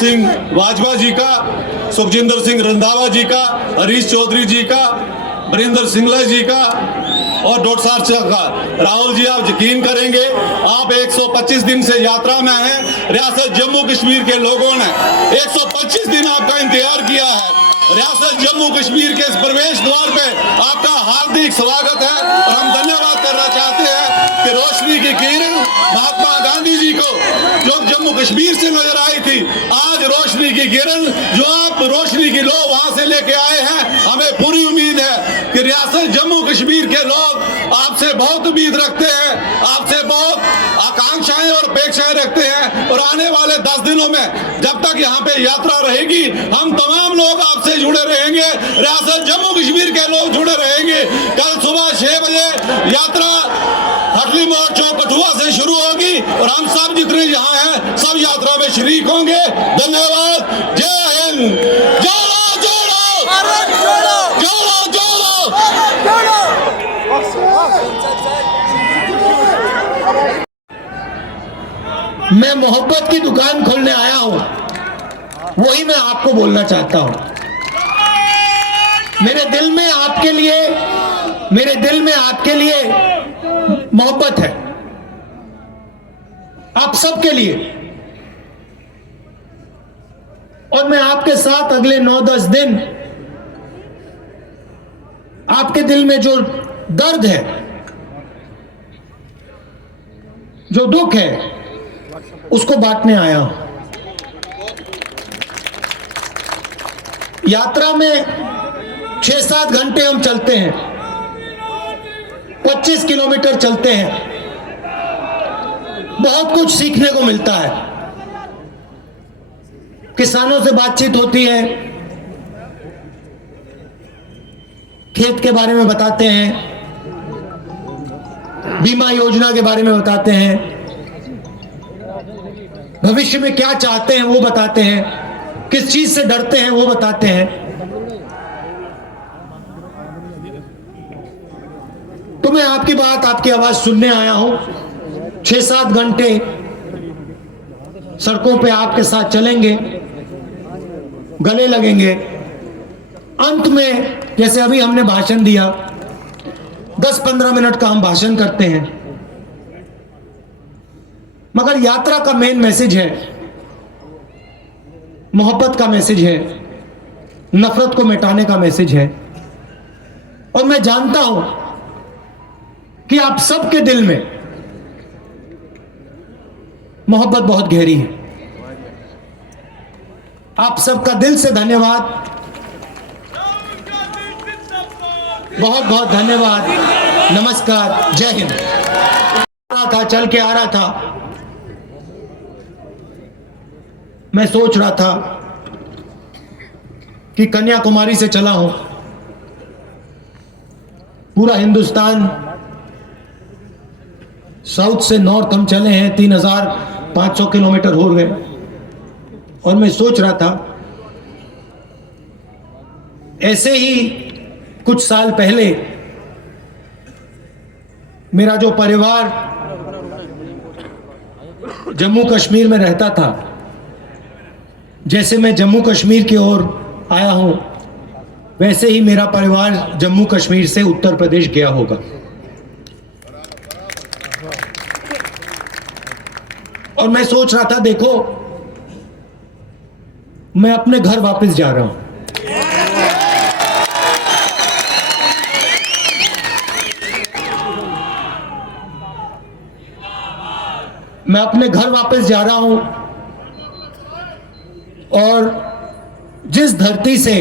सिंह वाजवा जी का, सुखजिंदर सिंह रंधावा जी का, हरीश चौधरी जी का, वरिंदर सिंगला जी का और डोटसार का। राहुल जी, आप यकीन करेंगे, आप 125 दिन से यात्रा में हैं। रियासत जम्मू कश्मीर के लोगों ने 125 दिन आपका इंतजार किया है। रियासत जम्मू कश्मीर के इस प्रवेश द्वार पे आपका हार्दिक स्वागत है और हम धन्यवाद करना चाहते हैं कि रोशनी की किरण महात्मा गांधी जी को जो जम्मू कश्मीर से नजर आई थी, आज रोशनी की किरण जो आप रोशनी की लो वहां से लेके आए हैं, हमें पूरी उम्मीद है कि रियासत जम्मू कश्मीर के लोग आपसे बहुत उम्मीद रखते हैं, आपसे बहुत आकांक्षाएं और अपेक्षाएं रखते हैं और आने वाले 10 दिनों में जब तक यहाँ पे यात्रा रहेगी, हम तमाम लोग आपसे जुड़े रहेंगे, रियासत जम्मू कश्मीर के लोग जुड़े रहेंगे। कल सुबह 6 बजे यात्रा हटली मोड़ चौक कठुआ से शुरू होगी और हम सब जितने यहाँ हैं सब यात्रा में शरीक होंगे। धन्यवाद। जय हिंद। जोड़ो जोड़ो भारत जोड़ो, जोड़ो जोड़ो भारत जोड़ो। मैं मोहब्बत की दुकान खोलने आया हूं, वही मैं आपको बोलना चाहता हूं। मेरे दिल में आपके लिए मोहब्बत है, आप सबके लिए। और मैं आपके साथ अगले 9-10 दिन आपके दिल में जो दर्द है, जो दुख है, उसको बांटने आया हूं। यात्रा में 6-7 घंटे हम चलते हैं, 25 किलोमीटर चलते हैं, बहुत कुछ सीखने को मिलता है। किसानों से बातचीत होती है, खेत के बारे में बताते हैं, बीमा योजना के बारे में बताते हैं, भविष्य में क्या चाहते हैं वो बताते हैं, किस चीज से डरते हैं वो बताते हैं। तो मैं आपकी बात, आपकी आवाज सुनने आया हूं। 6-7 घंटे सड़कों पे आपके साथ चलेंगे, गले लगेंगे। अंत में जैसे अभी हमने भाषण दिया, 10-15 मिनट का हम भाषण करते हैं, मगर यात्रा का मेन मैसेज है, मोहब्बत का मैसेज है, नफरत को मिटाने का मैसेज है। और मैं जानता हूं कि आप सबके दिल में मोहब्बत बहुत गहरी है। आप सबका दिल से धन्यवाद, बहुत बहुत धन्यवाद। नमस्कार, जय हिंद। चल के आ रहा था, मैं सोच रहा था कि कन्याकुमारी से चला हूं, पूरा हिंदुस्तान साउथ से नॉर्थ हम चले हैं, 3500 किलोमीटर हो गए। और मैं सोच रहा था, ऐसे ही कुछ साल पहले मेरा जो परिवार जम्मू कश्मीर में रहता था, जैसे मैं जम्मू कश्मीर की ओर आया हूं, वैसे ही मेरा परिवार जम्मू कश्मीर से उत्तर प्रदेश गया होगा। और मैं सोच रहा था, देखो, मैं अपने घर वापस जा रहा हूं। मैं अपने घर वापस जा रहा हूं और जिस धरती से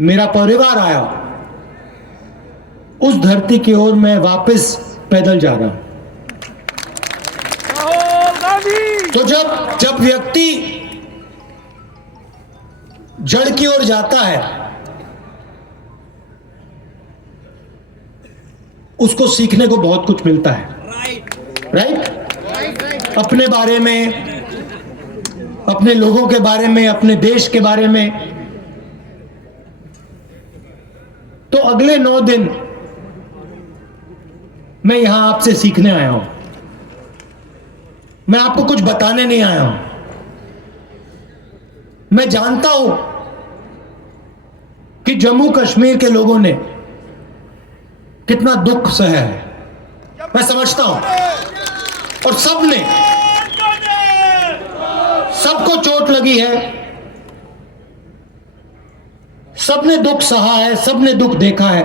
मेरा परिवार आया, उस धरती की ओर मैं वापस पैदल जा रहा हूं। तो जब व्यक्ति जड़ की ओर जाता है, उसको सीखने को बहुत कुछ मिलता है। राइट? अपने बारे में, अपने लोगों के बारे में, अपने देश के बारे में। तो अगले 9 दिन मैं यहां आपसे सीखने आया हूं। मैं आपको कुछ बताने नहीं आया हूं। मैं जानता हूं कि जम्मू कश्मीर के लोगों ने कितना दुख सहा है, मैं समझता हूं। और सबको चोट लगी है, सबने दुख सहा है, सबने दुख देखा है।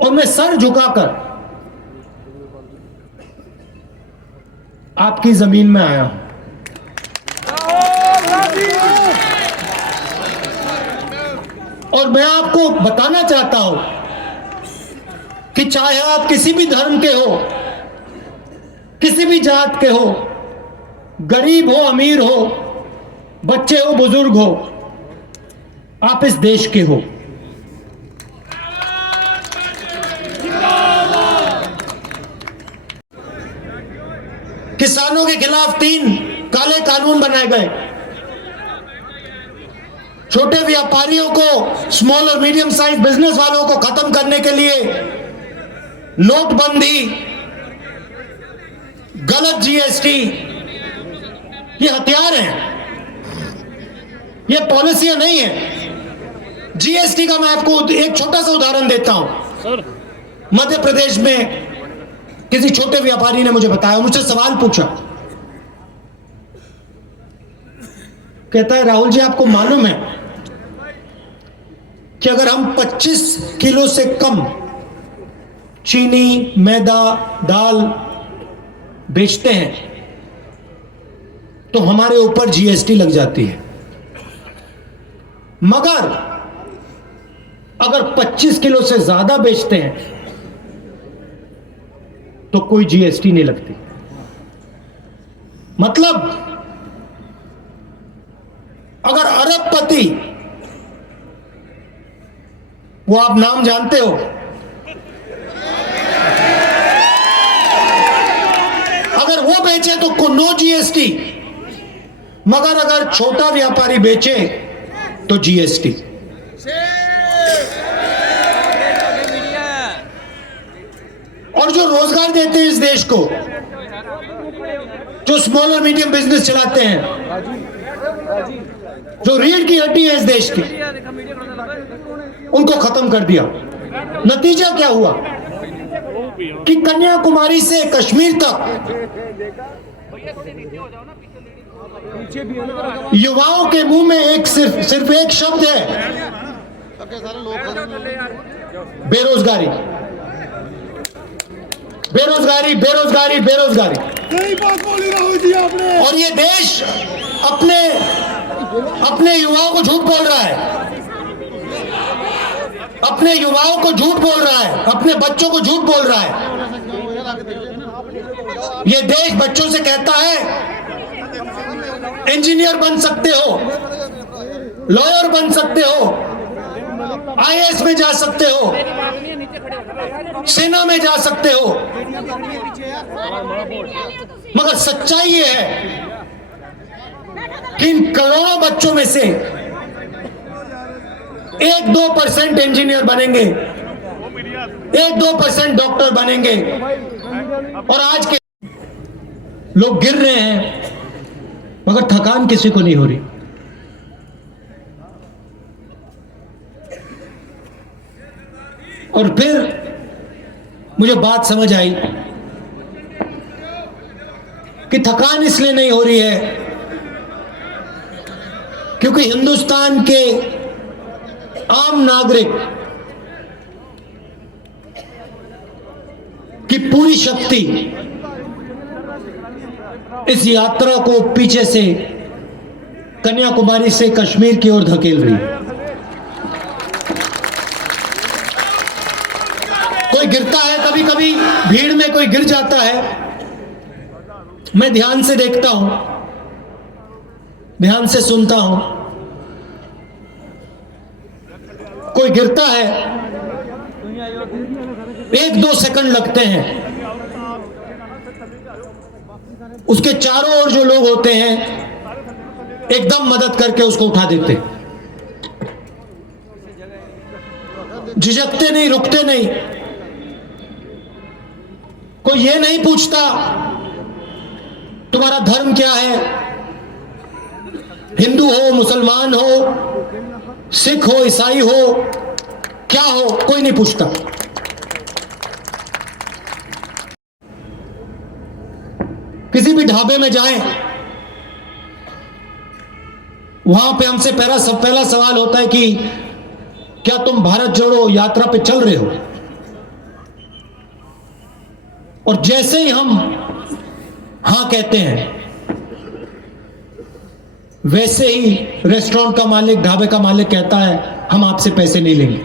और मैं सर झुकाकर आपकी जमीन में आया हूं। और मैं आपको बताना चाहता हूं कि चाहे आप किसी भी धर्म के हो, किसी भी जात के हो, गरीब हो, अमीर हो, बच्चे हो, बुजुर्ग हो, आप इस देश के हो। किसानों के खिलाफ 3 काले कानून बनाए गए। छोटे व्यापारियों को, स्मॉल और मीडियम साइज बिजनेस वालों को खत्म करने के लिए नोटबंदी, गलत जीएसटी, ये हथियार हैं, ये पॉलिसियां नहीं है। जीएसटी का मैं आपको एक छोटा सा उदाहरण देता हूं। मध्य प्रदेश में किसी छोटे व्यापारी ने मुझे बताया, मुझसे सवाल पूछा, कहता है राहुल जी आपको मालूम है कि अगर हम 25 किलो से कम चीनी, मैदा, दाल बेचते हैं तो हमारे ऊपर जीएसटी लग जाती है, मगर अगर 25 किलो से ज्यादा बेचते हैं तो कोई जीएसटी नहीं लगती। मतलब अगर अरबपति, वो आप नाम जानते हो, अगर वो बेचे तो नो जीएसटी, मगर अगर छोटा व्यापारी बेचे तो जीएसटी। और जो रोजगार देते हैं इस देश को, जो स्मॉल और मीडियम बिजनेस चलाते हैं, जो रीढ़ की हड्डी है इस देश की, उनको खत्म कर दिया। नतीजा क्या हुआ कि कन्याकुमारी से कश्मीर तक युवाओं के मुंह में एक सिर्फ एक शब्द है, बेरोजगारी, बेरोजगारी, बेरोजगारी, बेरोजगारी। सही बात बोली राहुल जी आपने। और ये देश अपने युवाओं को झूठ बोल रहा है, अपने युवाओं को झूठ बोल रहा है, अपने बच्चों को झूठ बोल रहा है। ये देश बच्चों से कहता है इंजीनियर बन सकते हो, लॉयर बन सकते हो, आईएएस में जा सकते हो, सेना में जा सकते हो, मगर सच्चाई ये है कि इन करोड़ों बच्चों में से 1-2% इंजीनियर बनेंगे, 1-2% डॉक्टर बनेंगे। और आज के लोग गिर रहे हैं मगर थकान किसी को नहीं हो रही। और फिर मुझे बात समझ आई कि थकान इसलिए नहीं हो रही है क्योंकि हिंदुस्तान के आम नागरिक की पूरी शक्ति इस यात्रा को पीछे से कन्याकुमारी से कश्मीर की ओर धकेल रही है। कोई गिरता है, कभी कभी भीड़ में कोई गिर जाता है, मैं ध्यान से देखता हूं, ध्यान से सुनता हूं। कोई गिरता है, 1-2 सेकंड लगते हैं, उसके चारों ओर जो लोग होते हैं एकदम मदद करके उसको उठा देते, झिझकते नहीं, रुकते नहीं। कोई ये नहीं पूछता तुम्हारा धर्म क्या है, हिंदू हो, मुसलमान हो, सिख हो, ईसाई हो, क्या हो, कोई नहीं पूछता। किसी भी ढाबे में जाएं, वहां पे हमसे पहला सवाल होता है कि क्या तुम भारत जोड़ो यात्रा पे चल रहे हो? और जैसे ही हम हां कहते हैं, वैसे ही रेस्टोरेंट का मालिक, ढाबे का मालिक कहता है हम आपसे पैसे नहीं लेंगे,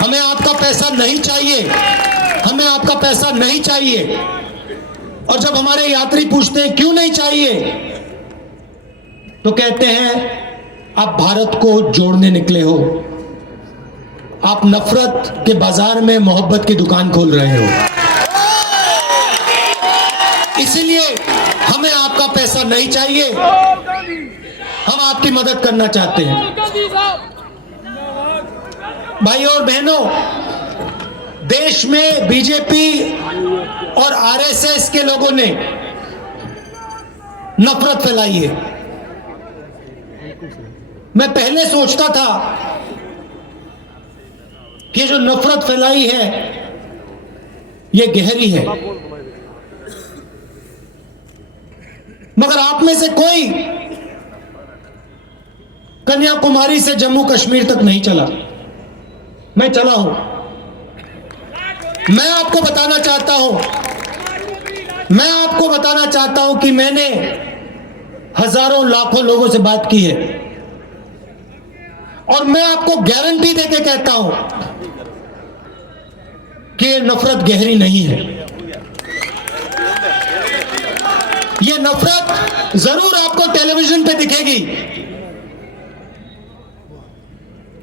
हमें आपका पैसा नहीं चाहिए, हमें आपका पैसा नहीं चाहिए। और जब हमारे यात्री पूछते हैं क्यों नहीं चाहिए, तो कहते हैं आप भारत को जोड़ने निकले हो, आप नफरत के बाजार में मोहब्बत की दुकान खोल रहे हो, इसलिए हमें आपका पैसा नहीं चाहिए, हम आपकी मदद करना चाहते हैं। भाइयों और बहनों, देश में बीजेपी और आरएसएस के लोगों ने नफरत फैलाई है। मैं पहले सोचता था कि जो नफरत फैलाई है ये गहरी है, मगर आप में से कोई कन्याकुमारी से जम्मू कश्मीर तक नहीं चला, मैं चला हूं। मैं आपको बताना चाहता हूं कि मैंने हजारों लाखों लोगों से बात की है, और मैं आपको गारंटी देके कहता हूं कि ये नफरत गहरी नहीं है। ये नफरत जरूर आपको टेलीविजन पे दिखेगी।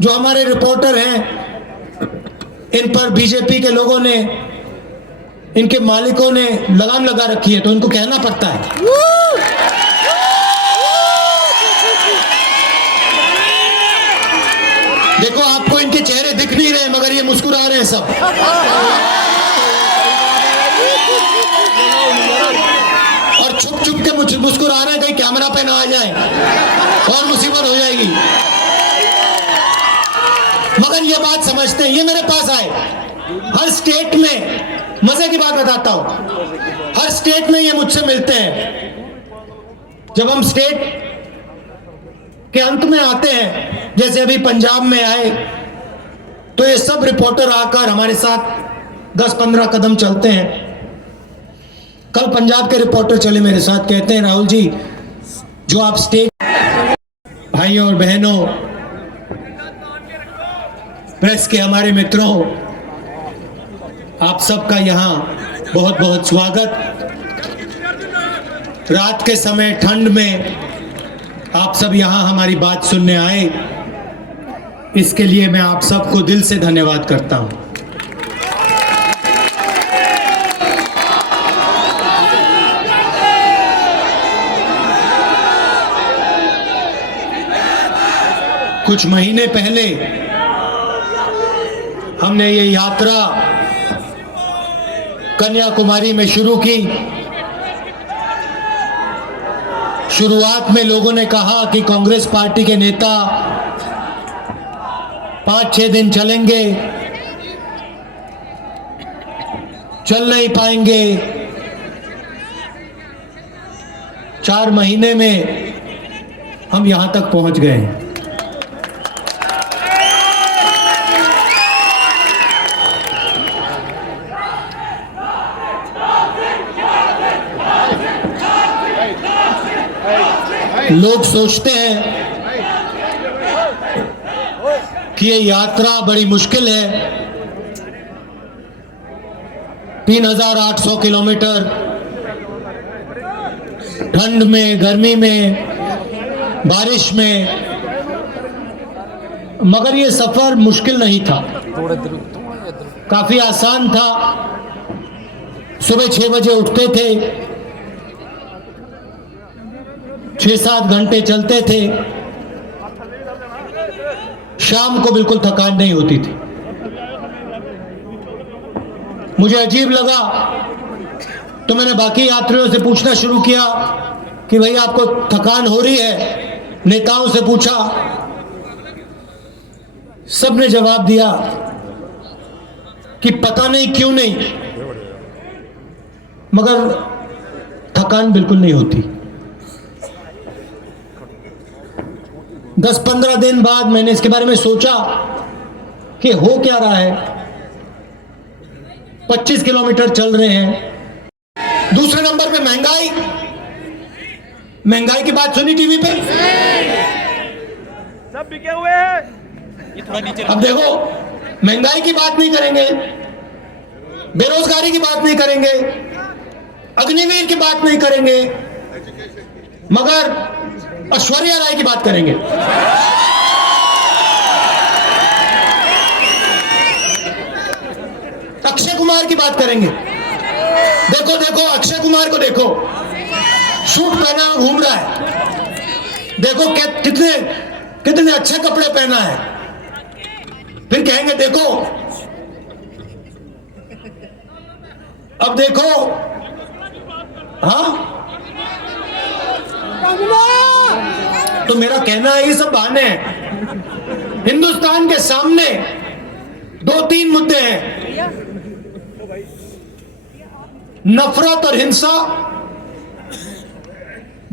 जो हमारे रिपोर्टर हैं, इन पर बीजेपी के लोगों ने, इनके मालिकों ने लगाम लगा रखी है, तो इनको कहना पड़ता है। देखो, आपको इनके चेहरे दिख नहीं रहे, मगर ये मुस्कुरा रहे हैं सब। और छुप छुप के मुस्कुरा रहे हैं, कहीं कैमरा पे ना आ जाए और मुसीबत हो जाएगी। मगर ये बात समझते हैं, ये मेरे पास आए। हर स्टेट में, मजे की बात बताता हूं, हर स्टेट में ये मुझसे मिलते हैं। जब हम स्टेट के अंत में आते हैं, जैसे अभी पंजाब में आए, तो ये सब रिपोर्टर आकर हमारे साथ 10-15 कदम चलते हैं। कल पंजाब के रिपोर्टर चले मेरे साथ, कहते हैं राहुल जी, जो आप स्टेट, भाइयों और बहनों, प्रेस के हमारे मित्रों, आप सबका यहाँ बहुत बहुत स्वागत। रात के समय ठंड में आप सब यहाँ हमारी बात सुनने आए, इसके लिए मैं आप सबको दिल से धन्यवाद करता हूँ। कुछ महीने पहले हमने ये यात्रा कन्याकुमारी में शुरू की। शुरुआत में लोगों ने कहा कि कांग्रेस पार्टी के नेता 5-6 दिन चलेंगे, चल नहीं पाएंगे। 4 महीने में हम यहां तक पहुंच गए। लोग सोचते हैं कि ये यात्रा बड़ी मुश्किल है। 3800 किलोमीटर ठंड में, गर्मी में, बारिश में, मगर ये सफर मुश्किल नहीं था, काफी आसान था। सुबह 6 बजे उठते थे, 6-7 घंटे चलते थे, शाम को बिल्कुल थकान नहीं होती थी। मुझे अजीब लगा तो मैंने बाकी यात्रियों से पूछना शुरू किया कि भाई आपको थकान हो रही है। नेताओं से पूछा, सबने जवाब दिया कि पता नहीं क्यों नहीं, मगर थकान बिल्कुल नहीं होती। 10-15 दिन बाद मैंने इसके बारे में सोचा कि हो क्या रहा है। 25 किलोमीटर चल रहे हैं। दूसरे नंबर पे महंगाई। महंगाई की बात सुनी टीवी पे? सब बिके हुए हैं। अब देखो, महंगाई की बात नहीं करेंगे, बेरोजगारी की बात नहीं करेंगे, अग्निवीर की बात नहीं करेंगे, मगर ऐश्वर्या राय की बात करेंगे। अक्षय कुमार की बात करेंगे। देखो देखो, अक्षय कुमार को देखो, सूट पहना घूम रहा है। देखो कितने कितने अच्छे कपड़े पहना है। फिर कहेंगे देखो, अब देखो, हाँ, तो मेरा कहना है ये सब बहाने हैं। हिंदुस्तान के सामने 2-3 मुद्दे हैं, नफरत और हिंसा,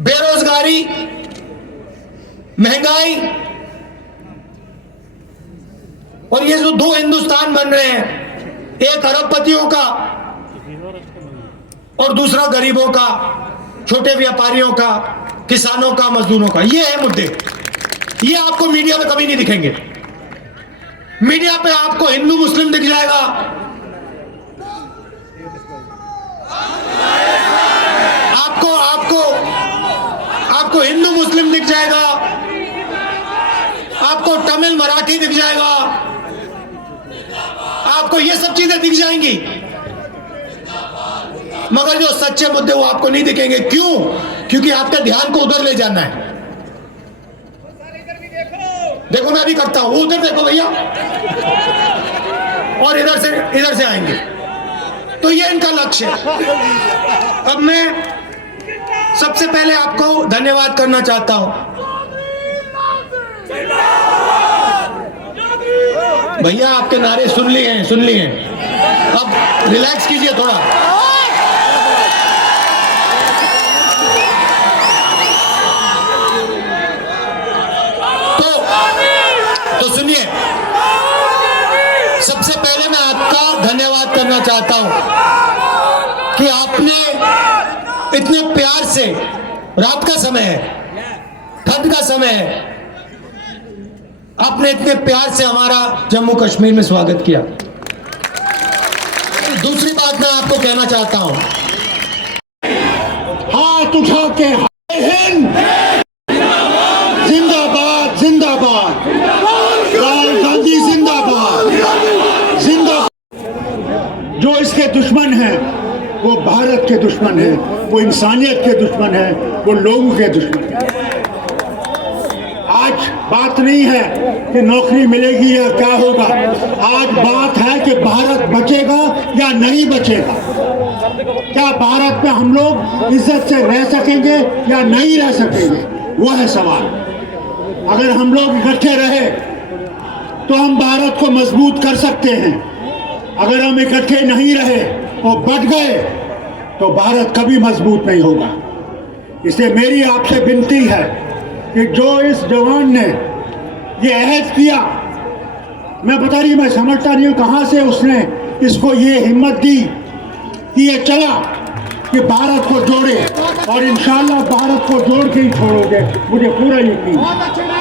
बेरोजगारी, महंगाई, और ये जो 2 हिंदुस्तान बन रहे हैं, एक अरबपतियों का और दूसरा गरीबों का, छोटे व्यापारियों का, किसानों का, मजदूरों का। ये है मुद्दे। ये आपको मीडिया में कभी नहीं दिखेंगे। मीडिया पे आपको हिंदू मुस्लिम दिख जाएगा, आपको आपको आपको हिंदू मुस्लिम दिख जाएगा, आपको तमिल मराठी दिख जाएगा, आपको ये सब चीजें दिख जाएंगी, मगर जो सच्चे मुद्दे वो आपको नहीं दिखेंगे। क्यों? क्योंकि आपके ध्यान को उधर ले जाना है। देखो, मैं अभी करता हूं, उधर देखो भैया, और इधर से आएंगे, तो ये इनका लक्ष्य है। अब मैं सबसे पहले आपको धन्यवाद करना चाहता हूं। भैया आपके नारे सुन लिए हैं, अब रिलैक्स कीजिए थोड़ा। तो सुनिए, सबसे पहले मैं आपका धन्यवाद करना चाहता हूं कि आपने इतने प्यार से, रात का समय है, ठंड का समय है, आपने इतने प्यार से हमारा जम्मू कश्मीर में स्वागत किया। दूसरी बात मैं आपको कहना चाहता हूं, हाथ उठा के हिंद जिंदाबाद, जिंदाबाद, राहुल गांधी जिंदाबाद, जिंदाबाद। जो इसके दुश्मन हैं वो भारत के दुश्मन हैं, वो इंसानियत के दुश्मन हैं, वो लोगों के दुश्मन हैं। आज बात नहीं है कि नौकरी मिलेगी या क्या होगा, आज बात है कि भारत बचेगा या नहीं बचेगा। क्या भारत में हम लोग इज्जत से रह सकेंगे या नहीं रह सकेंगे, वो है सवाल। अगर हम लोग इकट्ठे रहे तो हम भारत को मजबूत कर सकते हैं। अगर हम इकट्ठे नहीं रहे और बट गए तो भारत कभी मजबूत नहीं होगा। इसलिए मेरी आपसे विनती है कि जो इस जवान ने ये अहद किया, मैं पता नहीं, मैं समझता नहीं हूँ कहाँ से उसने इसको ये हिम्मत दी कि ये चला कि भारत को जोड़े, और इंशाल्लाह भारत को जोड़ के ही छोड़ोगे, मुझे पूरा यकीन है।